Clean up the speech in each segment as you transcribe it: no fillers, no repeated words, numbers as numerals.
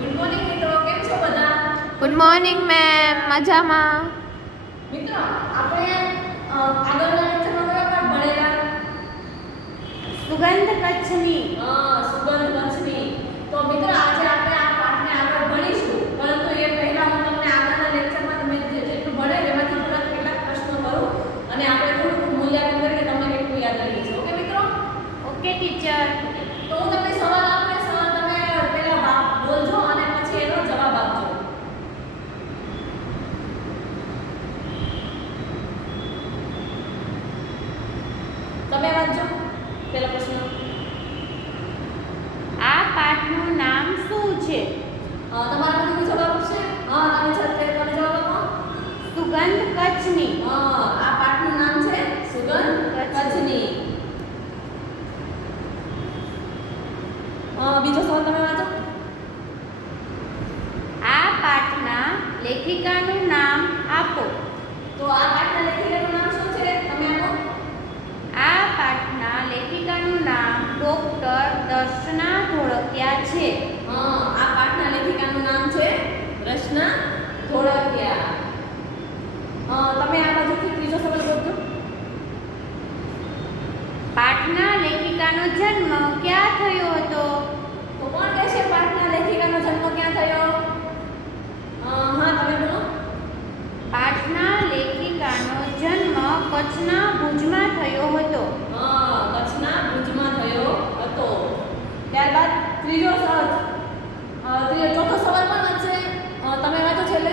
Good morning મિત્રો, કેમ છો બધા? ગુડ મોર્નિંગ મેમ, મજામાં. મિત્રો, આપણે આગળના લેક્ચરમાં કયો પાઠ ભણેલા? સુગંધ કચ્છની. સુગંધ કચ્છની. તો મિત્રો, આજે આપણે આ પાઠને આગળ ભણીશું, પરંતુ એ પહેલા હું તમને આગળના લેક્ચરમાં તમે જેટલું ભણેલ એમાંથી થોડાક કેટલાક પ્રશ્નો કરું અને આપણે થોડું મૂલ્યાંકન કરીએ કે તમને કેટલું યાદ રહી છે. ઓકે મિત્રો? Okay teacher. તો હું તમને સવાલ આપું, સવાલ તમે પહેલા બોલજો અને પછી એનો જવાબ આપજો. તમે વાંચજો પહેલો પ્રશ્ન. આ પાઠનું નામ શું છે? તમારા મને જવાબ આપશે? તમે જવાબ આપો. સુગંધ કચ્છની. આ પાઠનું નામ છે સુગંધ કચ્છની. બીજો સવાલ તમે વાંચો. આ પાઠના લેખિકાનું નામ આપો. તો આ પાઠના લેખિકાનું નામ શું છે? તમે આપો. આ પાઠના લેખિકાનું નામ ડોક્ટર દર્શના ધોળકિયા છે. આ પાઠના લેખિકાનું નામ છે રચના ધોળકિયા. તમે આ બાજુથી ત્રીજો સવાલ બોલજો. પાઠના લેખિકાનો જન્મ ક્યાં થયો હતો? તો કોણ કહેશે પાઠના લેખિકાનો જન્મ ક્યાં થયો? તમે બોલો. પાઠના લેખિકાનો જન્મ કચ્છના ભુજમાં થયો હતો. કચ્છના ભુજમાં થયો હતો. ત્યારબાદ ચોથો સવાલ પણ છે. તમે વાંચો છેલ્લે.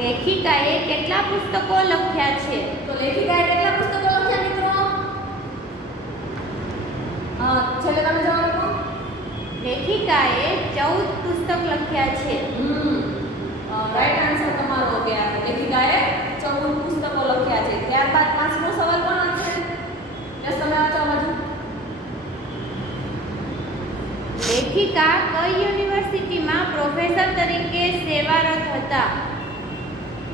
લેખિકાએ કેટલા પુસ્તકો લખ્યા છે? તો લેખિકાએ કેટલા પુસ્તકો લખ્યા મિત્રો? છેલ્લે તમે જવાબ આપો. લેખિકાએ 14 પુસ્તક લખ્યા છે. રાઈટ આન્સર તમારો કે લેખિકાએ 14 પુસ્તકો લખ્યા છે. ત્યારબાદ પાંચમો સવાલ પણ છે. યસ, તમે વાંચો બાજુ. લેખિકા કઈ યુનિવર્સિટીમાં પ્રોફેસર તરીકે સેવારત હતા?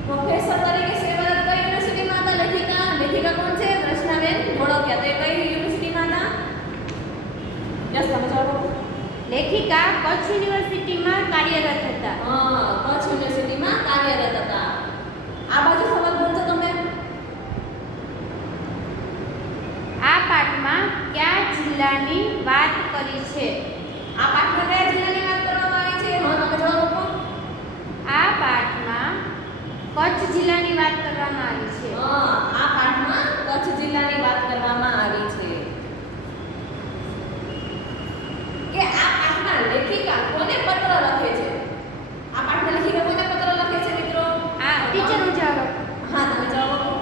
પ્રોફેસર તરીકે સેવારત કઈ યુનિવર્સિટીમાં હતા લેખિકા? લેખિકા કોણ છે? રચનાબેન ધોળકિયા. તે કઈ યુનિવર્સિટીમાં હતા? યસ, તમે જવાબ આપો. લેખિકા કચ્છ યુનિવર્સિટીમાં કાર્યરત હતા. કચ્છ યુનિવર્સિટીમાં કાર્યરત હતા. આ બાજુ સવાલ બોલજો તમે. આ પાઠમાં કયા જિલ્લાની વાત કરી છે? આ પાઠમાં કયા જિલ્લાની વાત કરવામાં આવી છે? તમે જવાબ આપો. આ પાઠમાં કચ્છ જિલ્લાની વાત કરવામાં આવી છે. આ પાઠમાં કચ્છ જિલ્લાની વાત કરવામાં આવી છે. કે આ પાઠના લેખિકા કોને પત્ર લખે છે? આ પાઠના લેખિકા કોને પત્ર લખે છે મિત્રો? આ ટીચરનો જવાબ. તમે જવાબ આપો.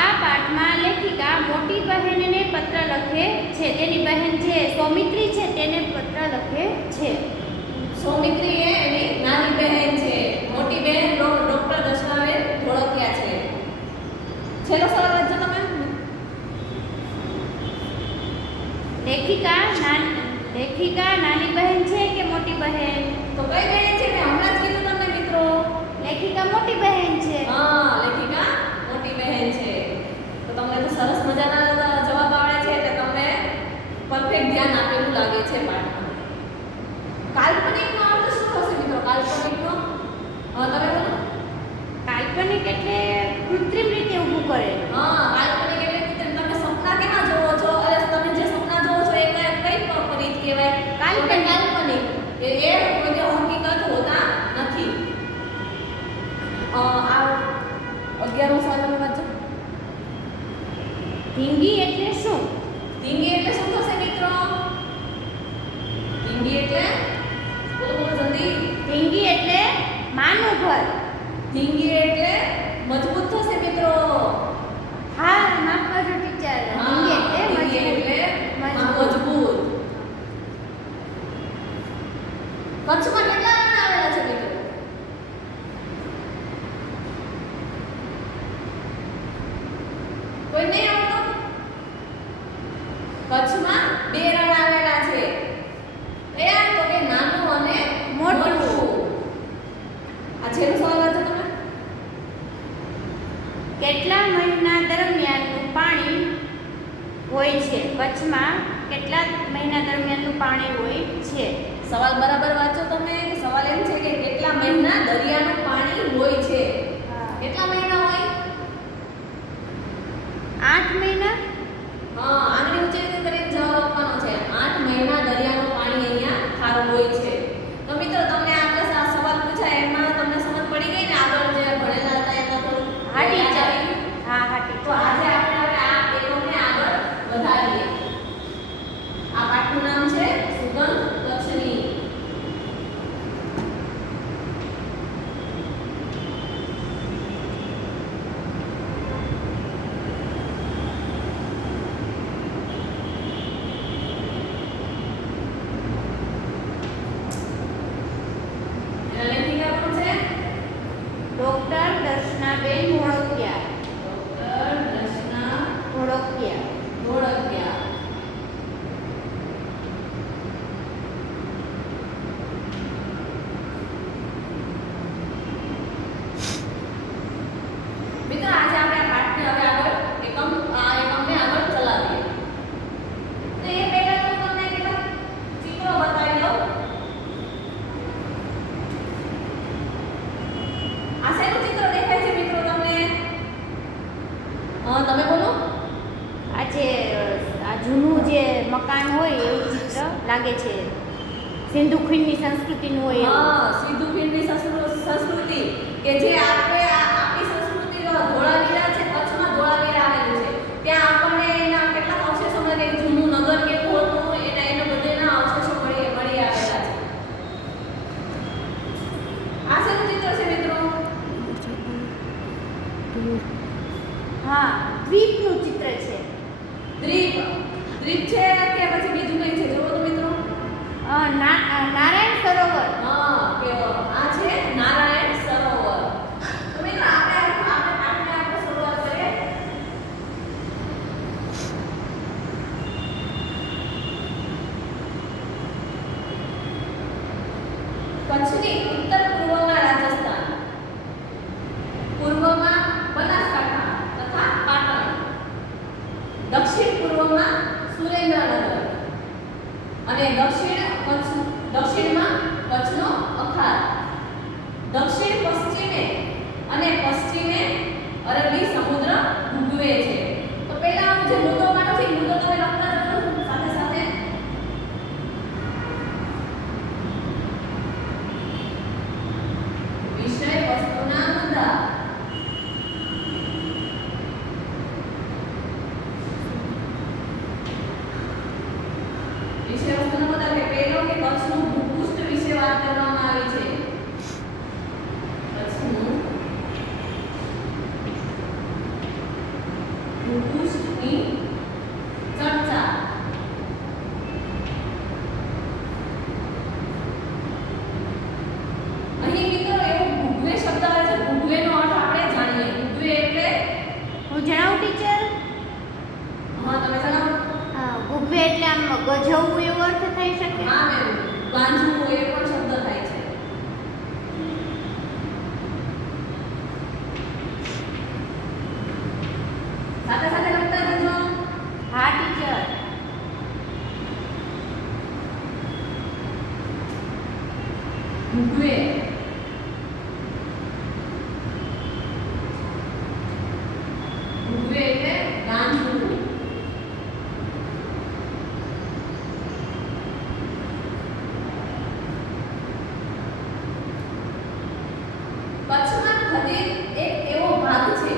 આ પાઠમાં લેખિકા મોટી બહેનને પત્ર લખે છે. તેની બહેન જે સૌમિત્રી છે તેને પત્ર લખે છે. સૌમિત્રી એ એની નાની બહેન છે. મોટી બહેન ડોક્ટર દર્શનાબેન ધોળકિયા છે. છેલ્લો સવાલ વાંચો તમે. લેખિકા નાની બહેન છે કે મોટી બહેન? તો કઈ બહેન છે? મેં હમણાં જ કીધું તમને મિત્રો. લેખિકા મોટી બહેન છે. લેખિકા મોટી બહેન છે. તો તમને તો સરસ મજાના જવાબ આવડે છે એટલે તમને પરફેક્ટ ધ્યાન આપેલું લાગે છે પાઠમાં. કાલ્પનિકનો અર્થ શું થશે મિત્રો? કાલ્પનિકનો તમે બોલો. કાલ્પનિક એટલે કૃત્રિમ રીતે ઊભું કરે. કાલ્પનિક એટલે કૃત્રિમ. તમે સપના કેમાં જોવો છો? અરે તમે જે સપના જોવો છો એ કઈ રીત કહેવાય? કાલ્પનિક. એ કોઈ હકીકત હોતા નથી. આ 11મો સવાલ તમે વાંચો. ધીંગી એટલે શું? ધીંગી એટલે શું થશે મિત્રો? ધીંગી એટલે બોલો જલ્દી. ધીંગી એટલે માનું ઘર. ધીંગી એટલે મજબૂત થશે મિત્રો. માફ કરજો ટીચર. ધીંગી એટલે મજબૂત. કચ્છમાં કેટલા રણ આવેલા છે મિત્રો? કોઈ નહીં આવડતું? કચ્છમાં 2 રણ આવેલા છે. કયા? તો કે નાનું અને મોટું. આ છેલ્લો સવાલ વાંચો તમે. પાણી હોય છે. સવાલ બરાબર વાંચો તમે. સવાલ એમ છે કે કેટલા મહિના દરિયાનું પાણી હોય છે? કેટલા મહિના હોય? 8 મહિના. હા, આંગળી ઊંચી કરીને જવાબ આપવાનો છે. 8 મહિના દરિયાનું પાણી અહીંયા ખારું હોય છે. તો મિત્રો તમને આ સવાલ પૂછાય એમાં તમને સમજ પડી ગઈ ને? આગળ જે ભણેલા હતા એમાં થોડું હા ટીચર. યાદ આવ્યું? હા હા તો ટીચર. આજે આપણે હવે આ એકમને આગળ વધારીએ. આ પાઠનું નામ છે સુગંધ કચ્છની. એના લેખિકા કોણ છે? ડોક્ટર દર્શનાબેન ધોળકિયા. ડોક્ટર દર્શના ધોળકિયા. ધોળકિયા. મિત્રો આજે આપણે આ પાઠને હવે આગળ એકમને આગળ ચલાવીએ. તો એ પહેલા હું તમને કેટલાક ચિત્રો બતાવી દઉં. આ શેનું ચિત્ર દેખાય છે મિત્રો તમને? તમે બોલો. આ જૂનું જે મકાન હોય એવું ચિત્ર લાગે છે. સિંધુ ખીણની સંસ્કૃતિનું હોય એવું. હા, સિંધુ ખીણની સંસ્કૃતિ કે જે આપણે આપણી સંસ્કૃતિનો ધોળાવીરા છે, કચ્છમાં ધોળાવીરા આવેલું છે. ત્યાં આપણને એના કેટલાક અવશેષો મળે. જૂનું નગર કેવું હતું એના બધાના અવશેષો મળી આવેલા છે. આ શેનું ચિત્ર છે મિત્રો? હા, દ્વીપનું ચિત્ર છે. દ્વીપ છે કે પછી બીજું કંઈ છે? જોવો તો મિત્રો. નારાયણ સરોવર. હા, કે આ છે નારાયણ સરોવર. તો મિત્રો આપણે શરૂઆત કરીએ. કચ્છની ઉત્તર પૂર્વમાં રાજસ્થાન, પૂર્વમાં બનાસકાંઠા તથા પાટણ, દક્ષિણ પૂર્વમાં સુરેન્દ્રનગર અને દક્ષિણમાં કચ્છનો અખાત, દક્ષિણ પશ્ચિમે અને પશ્ચિમે અરબી સમુદ્ર ભૂગવે છે. તો પહેલા હું જે મુદ્દો કાઢું છું એ મુદ્દો તમે લખતા જજો સાથે સાથે. વિષય વસ્તુના મુદ્દા. વિષય વસ્તુના મુદ્દા કે પહેલો કે કચ્છનું ભૂપૃષ્ઠ વિશે વાત કરવામાં આવી છે. કચ્છનું ભૂપૃષ્ઠની ચર્ચા. અહીં મિત્રો એવો ભૂગવે શબ્દ આવે છે. ભૂગવેનો અર્થ આપણે જાણીએ. ભૂગવે એટલે હું જણાવું ટીચર? હા, તમે જણાવો. ભૂગવે એટલે આમ ગજવવું એવો અર્થ થઈ શકે. હા મેમ, ગાંજવું એ પણ શબ્દ થાય છે. સાથે સાથે લખતા જજો. હા ટીચર. ભૂગવે ભૂગવે એટલે ગાંજવું. કચ્છમાં ખડીર એક એવો ભાગ છે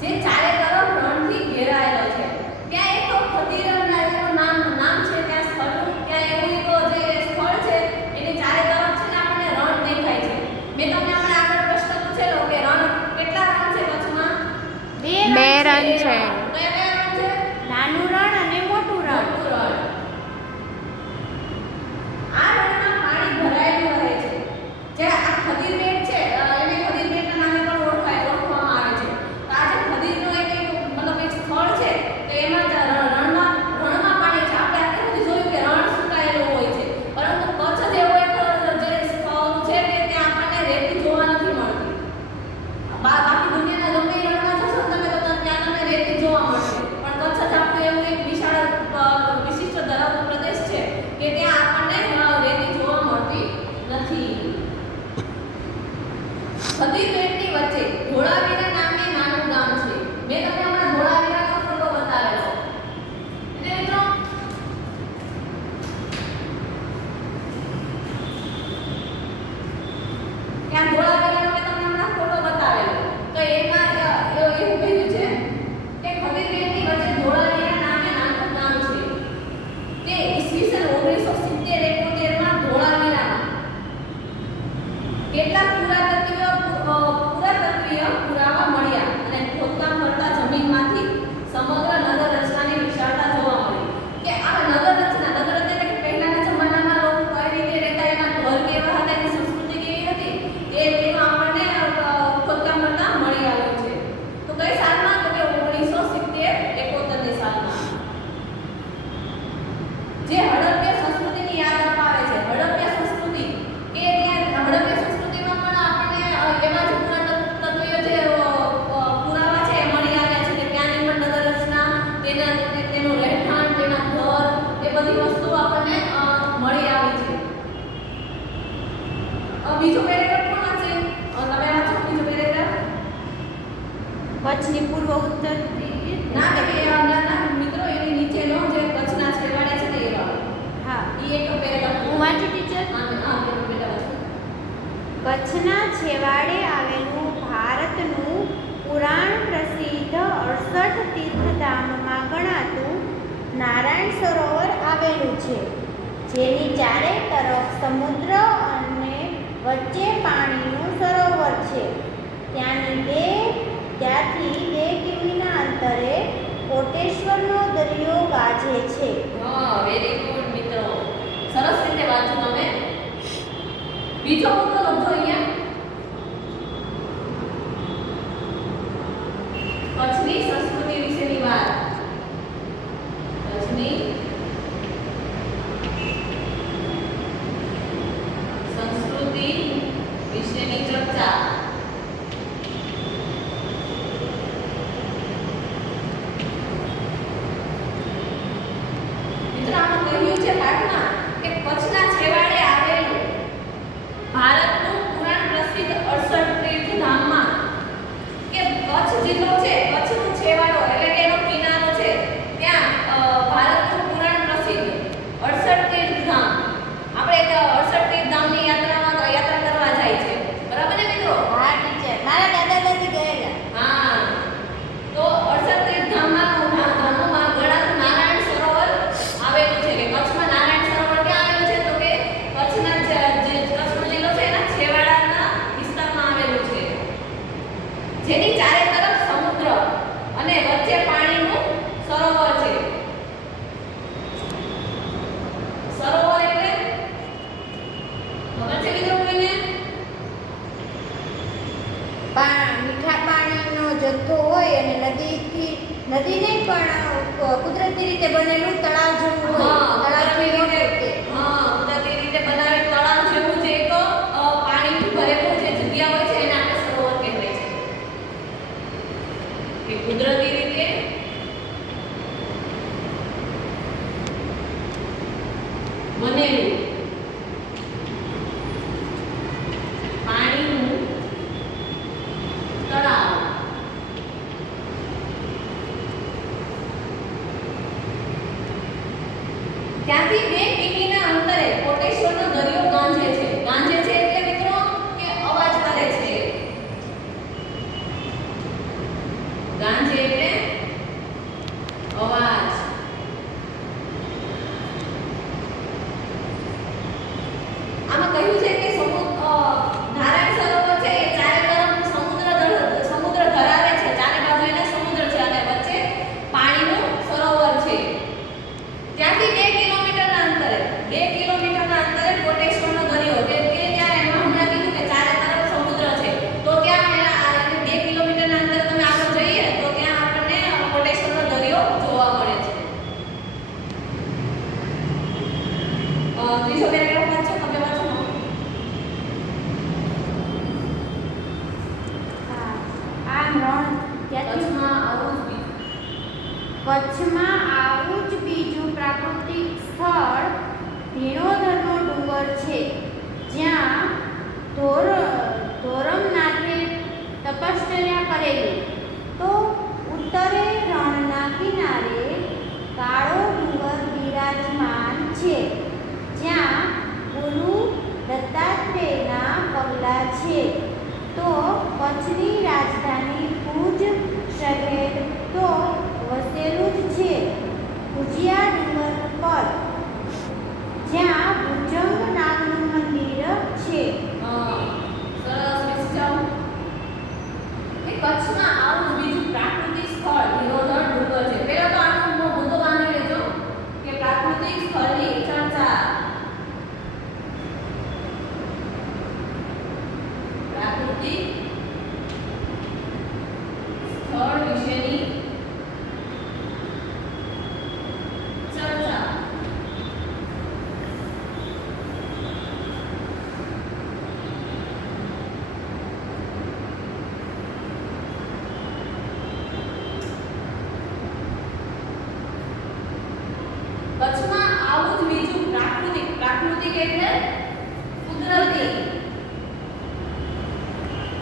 જે ચારે તરફ રણથી ઘેરાયેલો છે. ત્યાં એક ખડીરના એનું નામ છે. ત્યાં એવું એક જે સ્થળ છે એની ચારે તરફ છે ને આપણને ખદીપેટની વચ્ચે ધોળાવીરા નામની નાનું ગામ છે. મેં તમને હમણાં ધોળાવીરાનો ફોટો બતાવેલો. એટલે મિત્રો ત્યાં ધોળાવીરાનો મેં તમને હમણાં ફોટો બતાવેલો. તો એમાં એવું કહ્યું છે કે ખદીપેટની વચ્ચે ધોળાવીરા નામે નાનું ગામ છે. તે ઈસવીસન 1970-71 માં ધોળાવીરામાં કેટલાક પુરાતત્વીય પુરાવા મળ્યા અને ખોદકામ કરતા જમીનમાંથી સમગ્ર નગર રચનાની વિશાળતા જોવા મળી. કે આ નગર રચના એટલે કે પહેલાના જમાનામાં લોકો કઈ રીતે રહેતા, એના ઘર કેવા હતા, એની સંસ્કૃતિ કેવી હતી, એ તેનો આપણને ખોદકામ કરતા મળી આવ્યું છે. તો કઈ સાલમાં? તો કે 1970-71 સાલમાં. જે હડપ્પા સંસ્કૃતિની યાદ અપાવે છે. હડપ્પા સંસ્કૃતિ કે ત્યાં હડપ્પા સંસ્કૃતિમાં પણ આપણને એવા જ પુરાતત્વીય જે પુરાવા છે એ મળી આવ્યા છે કે ત્યાંની પણ નગર રચના, તેનું રહેઠાણ, તેના ઘર, એ બધી વસ્તુઓ આપણને મળી આવી છે. બીજો પેરેગ્રાફ કોણ વાંચે? તમે વાંચો બીજો પેરેગ્રાફ. કચ્છની પૂર્વ ઉત્તર ના મિત્રો, એની નીચેનો જે કચ્છના છેવાડે છે ને એ વાળો. હા, એ એક પેરેગ્રાફ હું વાંચું ટીચર. હા બેટા વાંચો. કચ્છના છેવાડે આવેલું ભારતનું પુરાણ પ્રસિદ્ધ 68 તીર્થધામમાં ગણાતું નારાયણ સરોવર આવેલું છે, જેની ચારે તરફ સમુદ્ર અને વચ્ચે પાણીનું સરોવર છે. ત્યાંથી 2 કિમીના અંતરે કોટેશ્વરનો દરિયો ગાજે છે. હા, વેરી ગુડ મિત્રો, સરસ રીતે વાંચો તમે. બીજો મુદ્દો લખો અહીંયા. કચ્છની સંસ્કૃતિ વિશેની વાત. કચ્છની સંસ્કૃતિ વિશેની ચર્ચા. મિત્રો આમાં કહ્યું છે પાઠમાં કે કચ્છના છેવાડે આવેલું ભારતનું પુરાણ પ્રસિદ્ધ 68 તીર્થધામમાં, કે કચ્છ જિલ્લો છે, કચ્છનો છેવાડો એટલે કે એનો કિનારો છે, ત્યાં ભારતનું પુરાણ પ્રસિદ્ધ 68 તીર્થધામ. આપણે 68 તીર્થધામની યાત્રા કરવા જાય છે, બરાબર ને મિત્રો? હા ટીચર, મારા દાદા દાદી ગયેલા. હા, તો 68 તીર્થધામમાં ગણાતું નારાયણ સરોવર આવેલું છે. કે કચ્છમાં નારાયણ સરોવર ક્યાં આવેલું છે? તો કે કચ્છનો જિલ્લો છે એના છેવાડાના વિસ્તારમાં આવેલું છે, જેની ચારે તરફ સમુદ્ર અને વચ્ચે પાણીનું સરોવર છે. સરોવર એટલે ખબર છે મિત્રો કોઈને? મીઠા પાણીનો જથ્થો હોય અને નદીને પણ કુદરતી રીતે બનેલું તળાવ જેવું હોય. કુદરતી રીતે બનાવેલું તળાવ જેવું જે એક પાણીથી ભરેલું જે જગ્યા હોય છે એને આપણે સરોવર કહેવાય છે. કે કુદરતી રીતે બનેલું પાણીનું તળાવ. ત્યાંથી 2 કિમીના અંતરે કોટેશ્વરનો દરિયો ગાંજે છે. ગાંજે છે એટલે મિત્રો કે અવાજ કરે છે. ગાંજે એટલે અવાજ. આમાં કહ્યું છે કે નારાયણ સરોવર છે એ ચારે તરફ સમુદ્ર ધરાવે છે. ચારે બાજુ એના સમુદ્ર છે અને વચ્ચે પાણીનું સરોવર છે. ત્યાંથી 2 કિલોમીટરના અંતરે કોટેશ્વરનો દરિયો, કે ત્યાં એમાં હમણાં કીધું કે ચારે તરફ સમુદ્ર છે, તો ત્યાં એના 2 કિલોમીટરના અંતરે તમે આગળ જઈએ તો ત્યાં આપણને કોટેશ્વરનો દરિયો જોવા મળે છે. ત્રીજો પેરેગ્રાફ વાંચો, તમે વાંચો. કચ્છમાં આવું જ બીજું પ્રાકૃતિક સ્થળ ધીણોધરનો ડુંગર છે, જ્યાં ધોરમનાથે કચ્છમાં આવું જ બીજું પ્રાકૃતિક સ્થળ ધીરોધર ડુંગર છે. પહેલા તો આનો મુદ્દો માની લેજો કે પ્રાકૃતિક સ્થળની ચર્ચા. પ્રાકૃતિક સ્થળ વિશેની ચર્ચા. કચ્છમાં આવું જ બીજું પ્રાકૃતિક એટલે કુદરતી.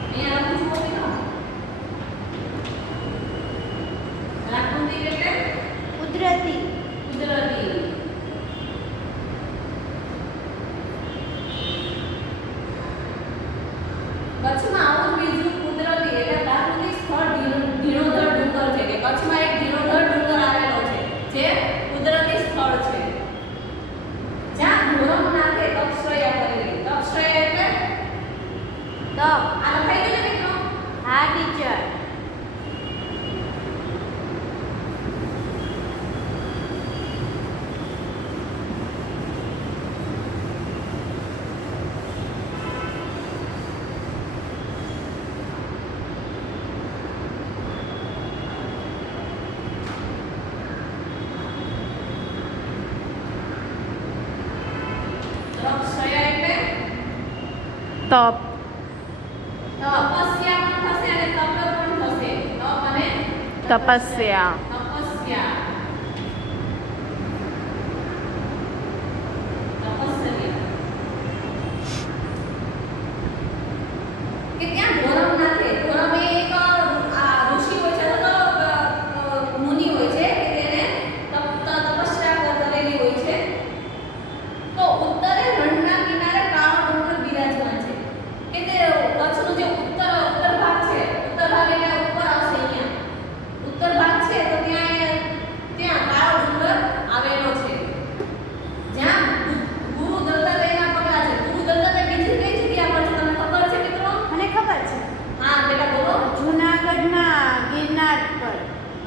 અહીંયા લખું છું ઓકે ના? પ્રાકૃતિક એટલે કુદરતી. કચ્છમાં આવું જ બીજું કુદરતી એટલે પ્રાકૃતિક સ્થળ ધીરોધર ડુંગર છે કે કચ્છમાં એક ધીરોધર ડુંગર આવેલો છે જે કુદરતી સ્થળ છે જ્યાં ધોરમનાથે તપશ્રયા કરેલી. તપશ્રયા એટલે તો આ લખાઈ ગયું ને મિત્રો? હા ટીચર. તપશ્રયા એટલે તપ. તપસ્યા પણ થશે અને તપ પણ થશે. તપ અને તપસ્યા. તપસ્યા. કે ત્યાં ધોરમનાથે ધોરમ એ એક ઋષિ હોય છે અથવા તો મુનિ હોય છે કે તેને તપસ્યા કરેલી હોય છે. તો ઉત્તરે રણના કિનારે કાળો ડુંગર બિરાજમાન છે કે તે કચ્છનો જે ઉત્તર ભાગ છે. ઉત્તર ભાગ એટલે ઉપર આવશે અહીંયા. ઉત્તર ભાગ છે તો ત્યાં કાળો ડુંગર આવેલો છે જ્યાં ગુરુ દત્તાત્રેયના પગલા છે. ગુરુ દત્તાત્રેય બીજી કઈ જગ્યા પર છે તમને ખબર છે મિત્રો? મને ખબર છે. હા બેટા બોલો. જૂનાગઢમાં ગિરનાર પર.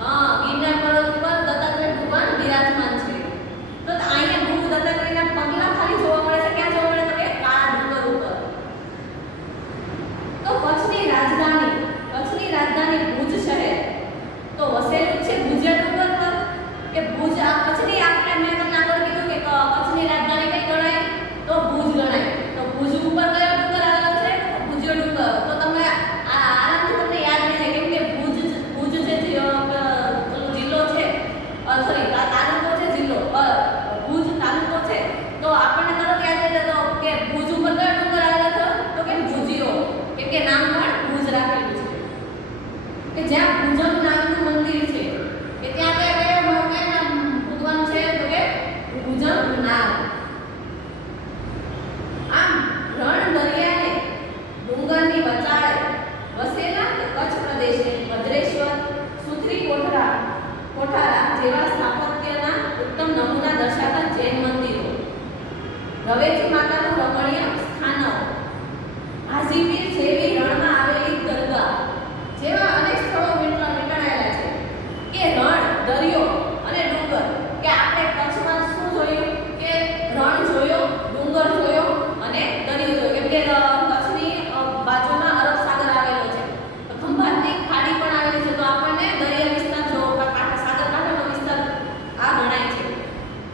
હા, ગિરનાર પર્વત ઉપર દત્તાત્રેય ભગવાન બિરાજમાન છે. તો અહીંયા ગુરુ દત્તાત્રેયના પગલા ખાલી જોવા મળે છે. ક્યાં જોવા મળે તો કે કાળા ડુંગર ઉપર. તો કચ્છની રાજધાની ભુજ શહેર તો વસેલું છે ભુજિયા ડુંગર પર. કે ભુજ આ કચ્છની આપણે મેં તમને આગળ કીધું કે કચ્છની રાજધાની કઈ ગણાય તો ભુજ ગણાય. તો ભુજ ઉપર કયો ડુંગર આવેલો છે? તો ભુજિયો ડુંગર. તો તમે આરામથી તમને યાદ રહેશે કેમ કે ભુજ જે જિલ્લો છે સોરી તાલુકો છે જિલ્લો ભુજ તાલુકો છે. તો આપણને તરત યાદ રહે તો કે ભુજ ઉપર કયો ડુંગર આવેલો છે તો કે ભુજિયો. કેમ કે નામ પણ ભુજ રાખેલું છે કે જ્યાં ભુજંગ નામનું મંદિર છે કે ત્યાં કયા ભગવાન છે તો કે ભુજંગ નાગ. આમ રણ દરિયાને ડુંગરની વચાળે વસેલા કચ્છ પ્રદેશને ભદ્રેશ્વર, સુથરી કોઠારા જેવા સ્થાપત્યના ઉત્તમ નમૂના દર્શાવતા જૈન મંદિરો, રવેચી માતાનું રમણીય સ્થાનક, હાજીપીર જેવી રણમાં આવેલી દરગાહ જેવા અનેક સ્થળો વીંટળાયેલા છે. કે રણ, દરિયો અને ડુંગર કે આપણે કચ્છમાં શું જોયું કે રણ જોયો, ડુંગર જોયો અને દરિયો જોયો. કેમ કે કચ્છની બાજુમાં અરબ સાગર આવેલો છે. ખંભાતની ખાડી પણ આવેલી છે. તો આપણને દરિયા વિસ્તાર જોવો સાગર કાંઠાનો વિસ્તાર આ ગણાય છે.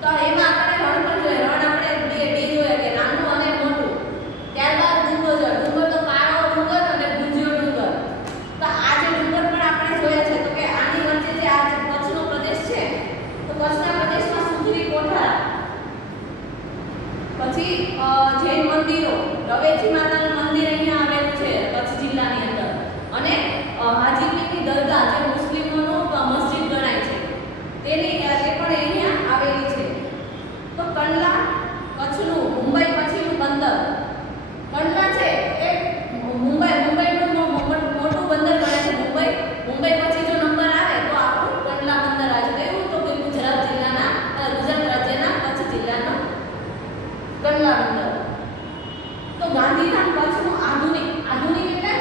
તો એમાં આપણે રણ પણ જોઈએ. રણ આપણે બે જોયા કે નાનું અને મોટું. ત્યારબાદ ડુંગર તો કાળો ડુંગર અને ભુજિયો ડુંગર. તો આ જે ડુંગર પણ આપણે જોયા છે તો કે આની વચ્ચે જે આ કચ્છનો પ્રદેશ છે તો કચ્છના પ્રદેશમાં સુથરી કોઠારા, પછી જૈન મંદિરો, રવેચી માતાનું મંદિર અહીંયા આવેલું છે કચ્છ જિલ્લાની અંદર અને હાજીપીરની દરગાહ જે મુસ્લિમોનું મસ્જિદ ગણાય છે તેની એ પણ અહીંયા આવેલી છે. તો કંડલા કચ્છનું મુંબઈ પછીનું બંદર. કંડલા છે એ મુંબઈનું મોટું બંદર ગણાય છે. મુંબઈ પછી જો નંબર આવે તો આપણું કંડલા બંદર આવે છે. એવું તો કે ગુજરાત રાજ્યના કચ્છ જિલ્લાનું કંડલા બંદર. તો ગાંધીધામ કચ્છનું આધુનિક એટલે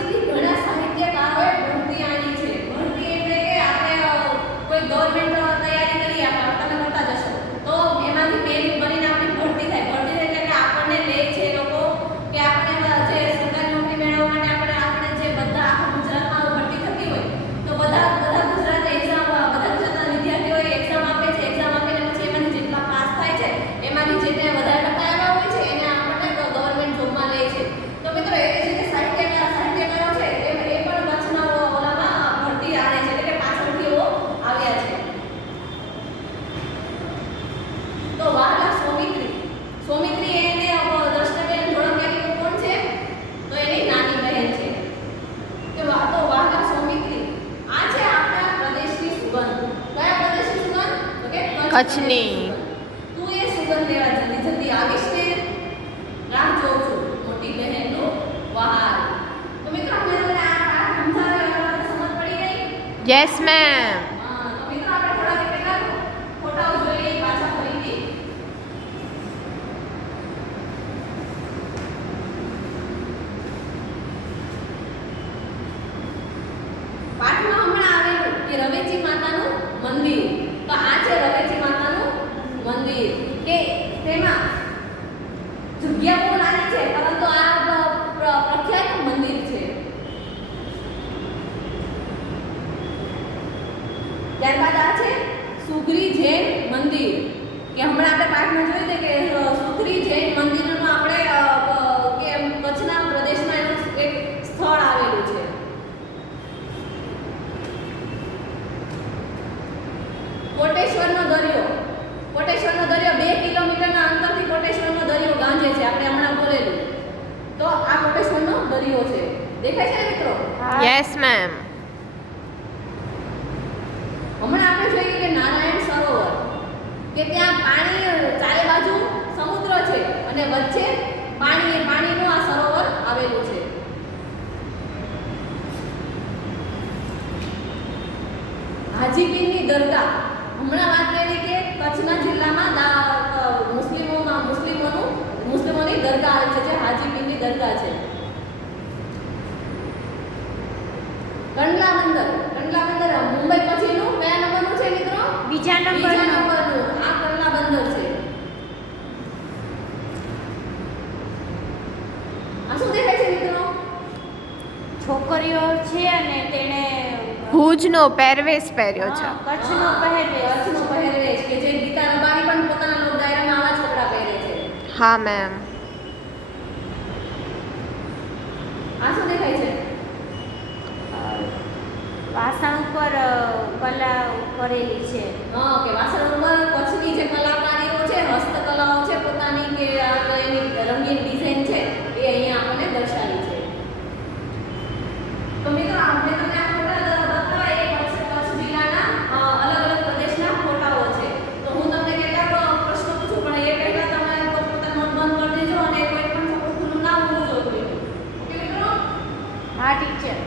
પછીથી ઘણા સાહિત્યકારોએ ભરતી આની છે. ભરતી એટલે કે આપણે કોઈ ગવર્મેન્ટ તૈયારી કરી આપણે તમે કરતા જશો તો એમાંથી મેરિટ બનીને આપણી ભરતી થાય. ભરતી એટલે કે આપણને લે છે એ લોકો કે આપણે જે સરકારી નોકરી મેળવવા માટે આપણે જે બધા આખા ગુજરાતમાં ભરતી થતી હોય તો બધા ગુજરાત એક્ઝામ બધા ગુજરાતના વિદ્યાર્થીઓ એક્ઝામ આપે છે. એક્ઝામ આપીને પછી એમાંથી જેટલા પાસ થાય છે એમાંથી જેને વધારે ટકા આવ્યા હોય છે એને આપણને ગવર્મેન્ટ જોબમાં લે છે. તો મિત્રો એવી જ રીતે સાહિત્યકારો છે એ પણ કચ્છના ઓલામાં ભરતી આણે છે એટલે કે પાછળથી એવો આવ્યા છે. તો વહાલા સૌમિત્રી એને દ્રષ્ટાબેન ધોળકિયાની કોણ છે તો એની નાની બહેન છે. તો વહાલા સૌમિત્રી આ છે આપણા પ્રદેશની સુગંધ. કયા પ્રદેશની સુગંધ તો કે કચ્છની. તું એ સુગંધ લેવા જલ્દી આવીશ ને રાહ જોઉં છું મોટી બહેનનું વહાલ. તો મિત્રો અમે તમને આ પાઠ સમજાવ્યો અને સમજ પડી ગઈ. Yes ma'am. હા તો મિત્રો આપણે થોડા કેટલાક ફોટાઓ જોઈએ પાછા ફરીથી. પાઠમાં હમણાં આવેલું કે રવેચી માતાનું મંદિર. તો આ છે રવેચી માતાનું મંદિર કે તેમાં જગ્યા બહુ નાની છે પરંતુ આ પ્રખ્યાત મંદિર છે. ત્યારબાદ આ છે સુઘરી જૈન મંદિર કે હમણાં આપણે પાઠમાં જોયું કે સુઘરી જૈન મંદિરનું આપણે કે કચ્છના પ્રદેશમાં એનું એક સ્થળ આવેલું છે. કોટેશ્વરનો દરિયો 2 કિલોમીટરના અંતરથી કોટેશ્વરનો દરિયો ગાંજે છે. આપણે હમણાં બોલેલું તો આ કોટેશ્વરનો દરિયો છે. દેખાય છે ને મિત્રો? Yes ma'am. હમણાં આપણે જોઈએ કે નારાયણ સરોવર કે ત્યાં પાણી ચારે બાજુ સમુદ્ર છે અને વચ્ચે પાણીનું આ સરોવર આવેલું છે. હાજીપીરની દરગાહ હમણાં વાત કરી કે કચ્છના જિલ્લામાં મુસ્લિમોની દરગાહ આવે છે જે હાજીપીરની દરગાહ છે. કંડલા બંદર મુંબઈ પછીનું કયા નંબરનું છે મિત્રો? બીજા બીજા નંબરનો નંબરનું આ કંડલા બંદર છે. આ શું દેખાય છે મિત્રો? છોકરીઓ છે અને તેણે ભુજનો પહેરવેશ પહેર્યો છે. કચ્છનો પહેરવેશ. કચ્છનો પહેરવેશ કે જે ગીતા રબારી પણ પોતાના લોક ડાયરામાં આવા જ કપડાં પહેરે છે. હા મેમ. આ શું દેખાય છે? વાસણ ઉપર કલા કરેલી છે. હા કે વાસણ ઉપર કચ્છની જે કલાકારીઓ છે હસ્તકલાઓ છે પોતાની કે એની રંગીન ડિઝાઇન છે એ અહીંયા આપણને દર્શાવી છે. તો મિત્રો આપણે તમને આ ફોટા બતાવ્યા એ કચ્છ જિલ્લાના અલગ અલગ પ્રદેશના ફોટાઓ છે. તો હું તમને કેટલાક પ્રશ્નો પૂછું પણ એ પહેલા તમારે પોતાનું નોટ બંધ કરી દેજો અને કોઈ પણ છોકરું ખુલ્લું ના હોવું જોઈએ. ઓકે મિત્રો? હા ટીચર.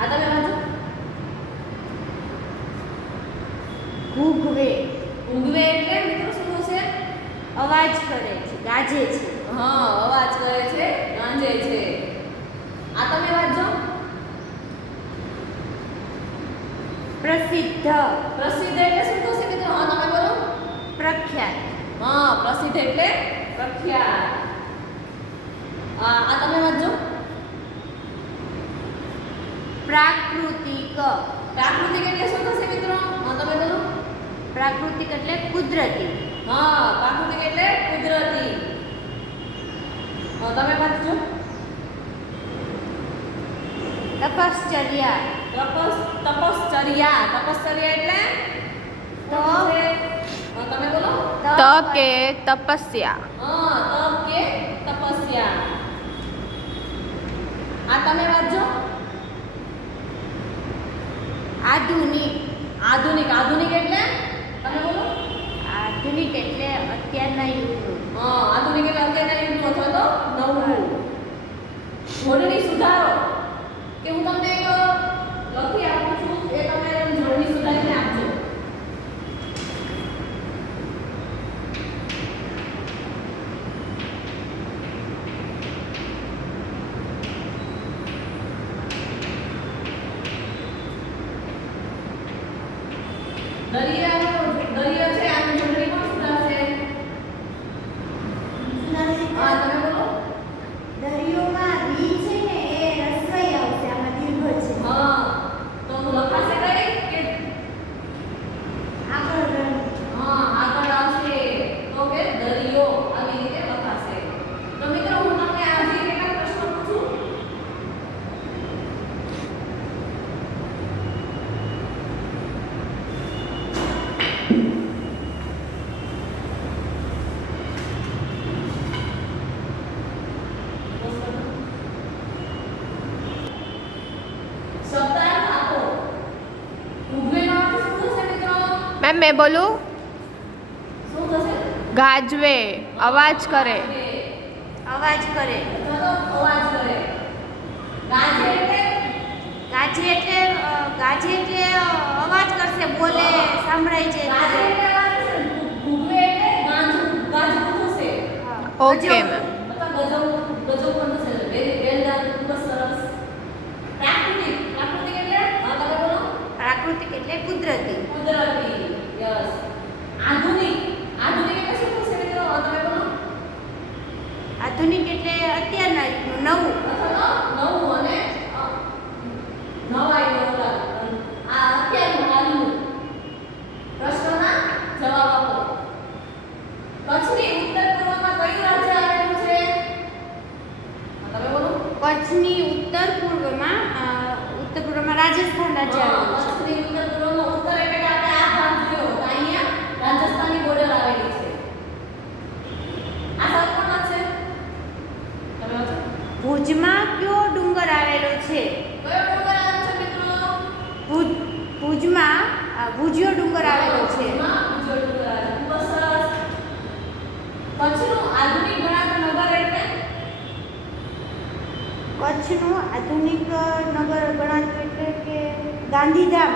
આ તમે વાંચો. ઘૂઘવે ઊંઘવે એટલે મિત્રો શું થશે? અવાજ કરે છે, ગાજે છે. હા અવાજ કરે છે, ગાંજે છે. આ તમે વાંચો. પ્રસિદ્ધ પ્રસિદ્ધ એટલે શું થશે મિત્રો? હા તમે બોલો. પ્રખ્યાત. હા પ્રસિદ્ધ એટલે પ્રખ્યાત. આ તમે વાંચો. પ્રાકૃતિક. પ્રાકૃતિક એટલે શું થશે મિત્રો? હા તમે બોલો. પ્રાકૃતિક એટલે કુદરતી. હા પ્રાકૃતિક એટલે કુદરતી. તમે વાંચો. તપશ્ચર્યા. તપશ્ચર્યા એટલે તો તમે બોલો. તપ કે તપસ્યા. હા તપ કે તપસ્યા. આ તમે વાંચો. આધુનિક. આધુનિક. આધુનિક એટલે તમે બોલો. આધુનિક એટલે અત્યારના યુગનું. હા, આધુનિક એટલે અત્યારના યુગનું અથવા તો નવું. જોડણી સુધારો કે હું તમને એક લખી આપું છું, એ તમે જોડણી સુધારીને આપજો. દરિયો છે, આની જોડણી પણ સુધારશે. હા, તમે બોલો. દરિયોમાં રી છે ને એ રસવાઈ આવશે, આમાં દીર્ઘ છે. હા, તો લખાશે કઈ કે આગળ હા આગળ આવશે તો કે દરિયો આવી રીતે લખાશે. તો મિત્રો હું તમને આજે કેટલાક પ્રશ્નો પૂછું. શબ્દાર્થ આપો. ઉભેનો અર્થ શું થશે મિત્રો? મેમ મેં બોલું? શું થશે? ગાજવે, અવાજ કરે. અવાજ કરે. અથવા તો અવાજ કરે. ગાજે એટલે ગાજે એટલે અવાજ કરશે, બોલે, સાંભળાય છે. ગાજે એટલે અવાજ થશે. ભૂગવે એટલે ગાજવું થશે. Okay ma'am. અથવા ગજવ પણ થશે. વેલ ડન, ખૂબ જ સરસ. પ્રાકૃતિક. પ્રાકૃતિક એટલે હા તમે બોલો. પ્રાકૃતિક એટલે કુદરતી. કુદરતી. યસ. આધુનિક. આધુનિક એટલે શું થશે મિત્રો? હા તમે બોલો. આધુનિક એટલે અત્યારના યુગનું, નવું. અથવા તો નવું અને નવાઈ નવલા. આ અત્યારનું હાલનું. પ્રશ્નના જવાબ આપો. કચ્છની ઉત્તર પૂર્વમાં કયું રાજ્ય આવેલું છે? હા, તમે બોલો. કચ્છની ઉત્તર પૂર્વમાં રાજસ્થાન રાજ્ય આવેલું છે. કચ્છની ઉત્તર પૂર્વમાં ઉત્તર એટલે કે આપણે આ ભાગ જોયો તો અહીંયા રાજસ્થાનની બોર્ડર આવેલી છે. આ સવાલ કોણ વાંચશે? તમે વાંચો. ભુજમાં કયો ડુંગર આવેલો છે? કયો ડુંગર આવેલો છે મિત્રો? ભુજમાં ભુજિયો ડુંગર આવેલો છે. ભુજમાં ભુજિયો ડુંગર આવેલો. ખૂબ જ સરસ. કચ્છનું આધુનિક ગણાતું નગર એટલે? કચ્છનું આધુનિક નગર ગણાતું એટલે કે ગાંધીધામ.